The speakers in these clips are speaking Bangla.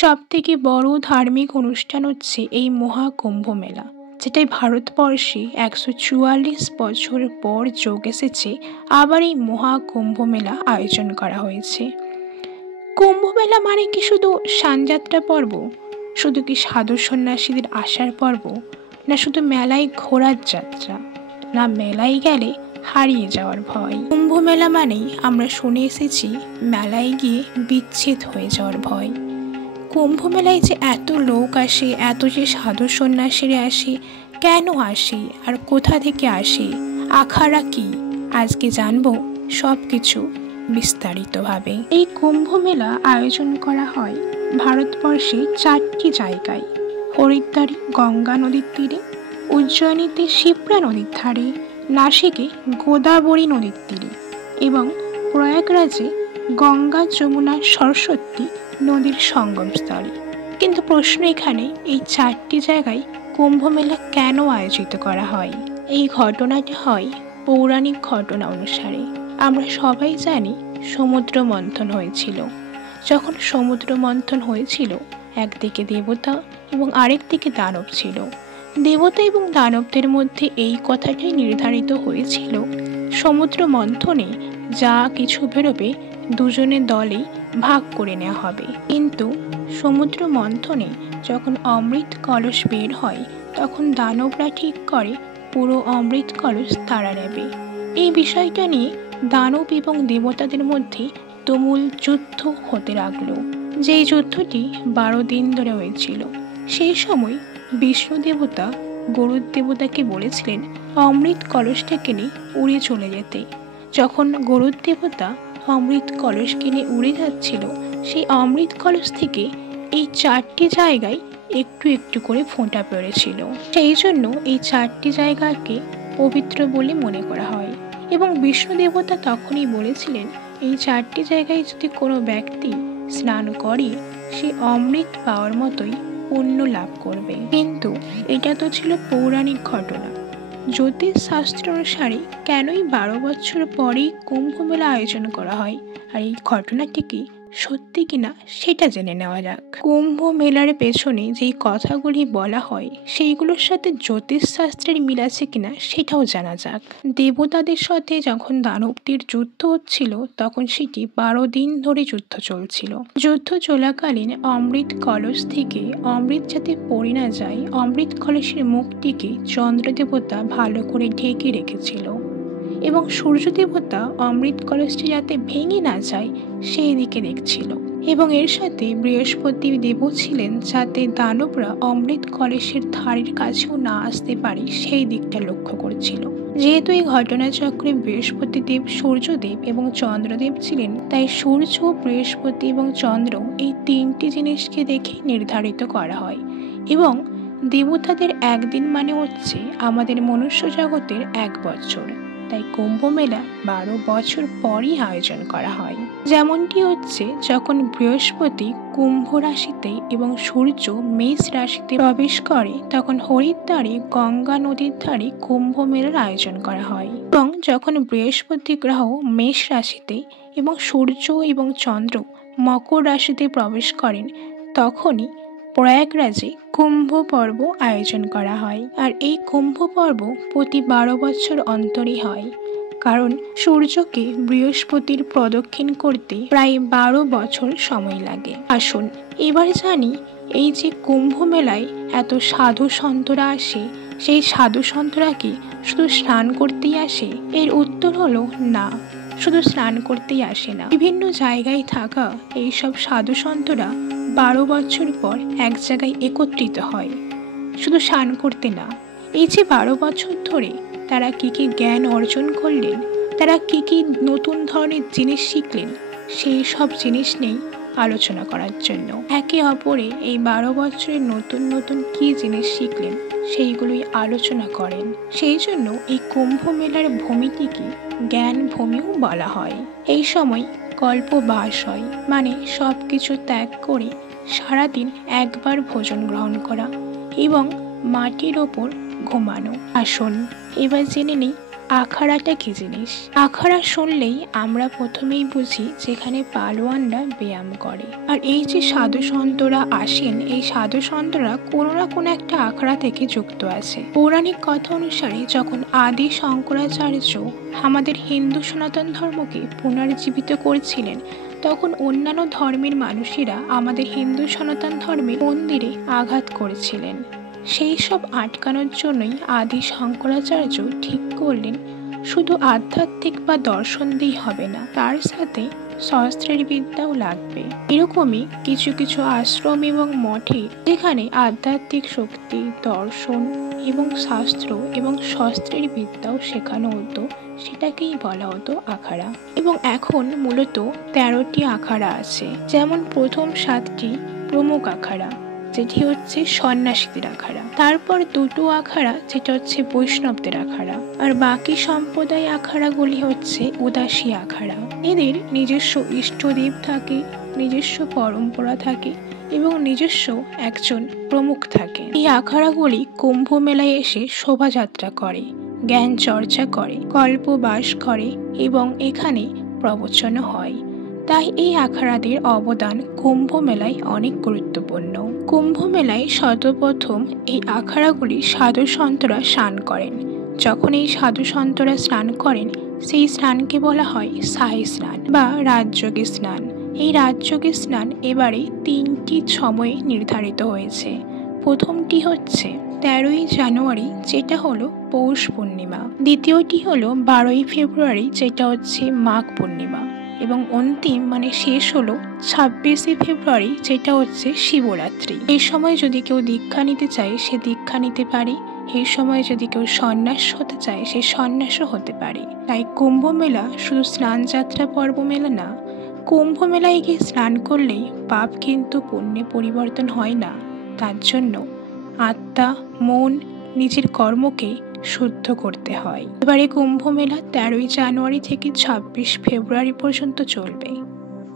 সবথেকে বড় ধার্মিক অনুষ্ঠান হচ্ছে এই মহাকুম্ভ মেলা, যেটাই ভারতবর্ষে ১৪৪ বছর পর যোগ এসেছে। আবার এই মহাকুম্ভ মেলা আয়োজন করা হয়েছে। কুম্ভ মেলা মানে কি শুধু সানযাত্রা পর্ব, শুধু কি সাধু সন্ন্যাসীদের আসার পর্ব, না শুধু মেলায় ঘোরার যাত্রা, না মেলায় গেলে হারিয়ে যাওয়ার ভয়? কুম্ভ মেলা মানেই আমরা শুনে এসেছি মেলায় গিয়ে বিচ্ছেদ হয়ে যাওয়ার ভয়। কুম্ভ মেলায় যে এত লোক আসে, এত যে সাধু সন্ন্যাসীরা আসে, কেন আসে আর কোথা থেকে আসে, আখাড়া কি, আজকে জানবো সব কিছু বিস্তারিতভাবে। এই কুম্ভ মেলা আয়োজন করা হয় ভারতবর্ষে 4টি জায়গায়: হরিদ্বারে গঙ্গা নদীর তীরে, উজ্জয়িনীতে শিপ্রা নদীর ধারে, নাসিকে গোদাবরী নদীর তীরে এবং প্রয়াগরাজে গঙ্গা যমুনা সরস্বতী নদীর সঙ্গমস্থলে। কিন্তু প্রশ্ন এখানে, এই 4টি জায়গায় কুম্ভ মেলা কেন আয়োজিত করা হয়? এই ঘটনাটি হয় পৌরাণিক ঘটনা অনুসারে। আমরা সবাই জানি সমুদ্র মন্থন হয়েছিল। যখন সমুদ্র মন্থন হয়েছিল, একদিকে দেবতা এবং আরেকদিকে দানব ছিল। দেবতা এবং দানবদের মধ্যে এই কথাটাই নির্ধারিত হয়েছিল, সমুদ্র মন্থনে যা কিছু বেরোবে দুজনের দলেই ভাগ করে নেওয়া হবে। কিন্তু সমুদ্র মন্থনে যখন অমৃত কলস বের হয়, তখন দানবরা ঠিক করে পুরো অমৃত কলস তারা নেবে। এই বিষয়টা নিয়ে দানব এবং দেবতাদের মধ্যে তুমুল যুদ্ধ হতে লাগলো, যেই যুদ্ধটি 12 দিন ধরে হয়েছিল। সেই সময় বিষ্ণু দেবতা গরুড় দেবতাকে বলেছিলেন অমৃত কলসটাকে নিয়ে উড়ে চলে যেতে। যখন গরুড় দেবতা অমৃত কলস কিনে উড়ে যাচ্ছিল, সেই অমৃত কলস থেকে এই 4টি জায়গায় একটু একটু করে ফোঁটা পড়েছিল। সেই জন্য এই 4টি জায়গাকে পবিত্র বলে মনে করা হয়। এবং বিষ্ণু দেবতা তখনই বলেছিলেন, এই 4টি জায়গায় যদি কোনো ব্যক্তি স্নান করে, সে অমৃত পাওয়ার মতোই পুণ্য লাভ করবে। কিন্তু এটা তো ছিল পৌরাণিক ঘটনা। জ্যোতিষ শাস্ত্র অনুসারে কেনই 12 বছর পরেই কুম্ভ মেলা আয়োজন করা হয়, আর এই ঘটনাটি কি সত্যি কিনা সেটা জেনে নেওয়া যাক। কুম্ভ মেলার পেছনে যেই কথাগুলি বলা হয়, সেইগুলোর সাথে জ্যোতিষ শাস্ত্রের মিল আছে কিনা সেটাও জানা যাক। দেবতাদের সাথে যখন দানবদের যুদ্ধ হচ্ছিল, তখন সেটি 12 দিন ধরে যুদ্ধ চলছিল। যুদ্ধ চলাকালীন অমৃত কলস থেকে অমৃত যাতে পড়ে না যায়, অমৃত কলসের মুখটিকে চন্দ্র দেবতা ভালো করে ঢেকে রেখেছিল এবং সূর্য দেবতা অমৃত কলসটি যাতে ভেঙে না যায় সেই দিকে দেখছিল। এবং এর সাথে বৃহস্পতি দেবও ছিলেন, যাতে দানবরা অমৃত কলসের ধারের কাছেও না আসতে পারে সেই দিকটা লক্ষ্য করছিল। যেহেতু এই ঘটনাচক্রে বৃহস্পতি দেব, সূর্যদেব এবং চন্দ্রদেব ছিলেন, তাই সূর্য, বৃহস্পতি এবং চন্দ্র এই 3টি জিনিসকে দেখে নির্ধারিত করা হয়। এবং দেবতাদের একদিন মানে হচ্ছে আমাদের মনুষ্য জগতের 1 বছর। তাই কুম্ভ মেলা 12 বছর পরই আয়োজন করা হয়। যেমনটি হচ্ছে, যখন বৃহস্পতি কুম্ভ রাশিতে এবং সূর্য মেষ রাশিতে প্রবেশ করে, তখন হরিদ্বারে গঙ্গা নদীর ধারে কুম্ভ মেলার আয়োজন করা হয়। এবং যখন বৃহস্পতি গ্রহ মেষ রাশিতে এবং সূর্য এবং চন্দ্র মকর রাশিতে প্রবেশ করেন, তখনই প্রয়াগরাজে কুম্ভ পর্ব আয়োজন করা হয়। আর এই কুম্ভ পর্ব প্রতি 12 বছর অন্তরই হয়, কারণ সূর্যকে বৃহস্পতির প্রদক্ষিণ করতে প্রায় 12 বছর সময় লাগে। আসুন এবার জানি, এই যে কুম্ভ মেলায় এত সাধু সন্তরা আসে, সেই সাধু সন্তরা কি শুধু স্নান করতেই আসে? এর উত্তর হলো না, শুধু স্নান করতেই আসে না। বিভিন্ন জায়গায় থাকা এইসব সাধু সন্তরা 12 বছর পর এক জায়গায় একত্রিত হয়, শুধু স্নান করতে না। এই যে 12 বছর ধরে তারা কি কি জ্ঞান অর্জন করলেন, তারা কি কি নতুন ধরনের জিনিস শিখলেন, সেই সব জিনিস নিয়েই আলোচনা করার জন্য একে অপরে এই 12 বছরের নতুন নতুন কি জিনিস শিখলেন সেইগুলোই আলোচনা করেন। সেই জন্য এই কুম্ভ মেলার ভূমিটিকে জ্ঞান ভূমিও বলা হয়। এই সময় কল্পবাস হয়, মানে সব কিছু ত্যাগ করে সারাদিন একবার ভোজন গ্রহণ করা এবং মাটির ওপর ঘুমানো। আসুন এবার জেনে নিই আখাড়াটা কি জিনিস? আখাড়া শুনলেই আমরা প্রথমেই বুঝি যেখানে পালোয়ানরা ব্যায়াম করে। আর এই যে সাধু সন্তরা আসেন, এই সাধু সন্তরা কোনো না কোনো একটা আখড়া থেকে যুক্ত আছে। পৌরাণিক কথা অনুসারে যখন আদি শঙ্করাচার্য আমাদের হিন্দু সনাতন ধর্মকে পুনর্জীবিত করেছিলেন, তখন অন্যান্য ধর্মের মানুষেরা আমাদের হিন্দু সনাতন ধর্মের মন্দিরে আঘাত করেছিলেন। সেই সব আটকানোর জন্যই আদি শঙ্করাচার্য ঠিক করলেন শুধু আধ্যাত্মিক বা দর্শন দিয়েই হবে না, তার সাথে শস্ত্রের বিদ্যাও লাগবে। এরকমই কিছু কিছু আশ্রম এবং মঠে যেখানে আধ্যাত্মিক শক্তি, দর্শন এবং শাস্ত্র এবং শস্ত্রের বিদ্যাও শেখানো হতো, সেটাকেই বলা হতো আখাড়া। এবং এখন মূলত 13টি আখাড়া আছে। যেমন প্রথম 7টি প্রমুখ আখাড়া, যেটি হচ্ছে সন্ন্যাসীদের আখাড়া। তারপর 2টো আখাড়া, যেটা হচ্ছে বৈষ্ণবদের আখাড়া। আর বাকি সম্প্রদায় আখাড়াগুলি হচ্ছে উদাসী আখাড়া। এদের নিজস্ব ইষ্টদেব থাকে, নিজস্ব পরম্পরা থাকে এবং নিজস্ব একজন প্রমুখ থাকে। এই আখাড়াগুলি কুম্ভ মেলায় এসে শোভাযাত্রা করে, জ্ঞান চর্চা করে, কল্পবাস করে এবং এখানে প্রবচনও হয়। তাই এই আখাড়াদের অবদান কুম্ভ মেলায় অনেক গুরুত্বপূর্ণ। কুম্ভ মেলায় সর্বপ্রথম এই আখাড়াগুলি সাধু সন্তরা স্নান করেন। যখন এই সাধু সন্তরা স্নান করেন, সেই স্নানকে বলা হয় শাহী স্নান বা রাজযোগী স্নান। এই রাজযোগী স্নান এবারে 3টি সময়ে নির্ধারিত হয়েছে। প্রথমটি হচ্ছে 13ই জানুয়ারি, যেটা হলো পৌষ পূর্ণিমা। দ্বিতীয়টি হলো 12ই ফেব্রুয়ারি, যেটা হচ্ছে মাঘ পূর্ণিমা। এবং অন্তিম শেষ হলো 26শে ফেব্রুয়ারি, যেটা হচ্ছে শিবরাত্রি। এই সময় যদি কেউ দীক্ষা নিতে চায়, সে দীক্ষা নিতে পারে। এই সময় যদি কেউ সন্ন্যাস হতে চায়, সে সন্ন্যাসও হতে পারে। তাই কুম্ভ মেলা শুধু স্নান যাত্রা পর্ব মেলা না। কুম্ভ মেলায় গিয়ে স্নান করলেই পাপ কিন্তু পুণ্যে পরিবর্তন হয় না। তার জন্য আত্মা, মন, নিজের কর্মকে শুদ্ধ করতে হয়। এবারে কুম্ভ মেলা 13ই জানুয়ারি থেকে 26 ফেব্রুয়ারি পর্যন্ত চলবে।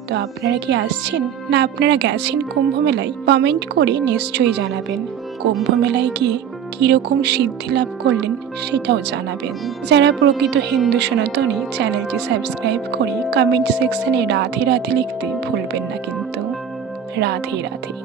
তো আপনারা কি আসছেন, না আপনারা গেছেন কুম্ভ মেলায়? কমেন্ট করে নিশ্চয়ই জানাবেন। কুম্ভ মেলায় গিয়ে কীরকম সিদ্ধি লাভ করলেন সেটাও জানাবেন। যারা প্রকৃত হিন্দু সনাতনী, চ্যানেলটি সাবস্ক্রাইব করে কমেন্ট সেকশনে রাধে রাধে লিখতে ভুলবেন না কিন্তু। রাধে রাধে।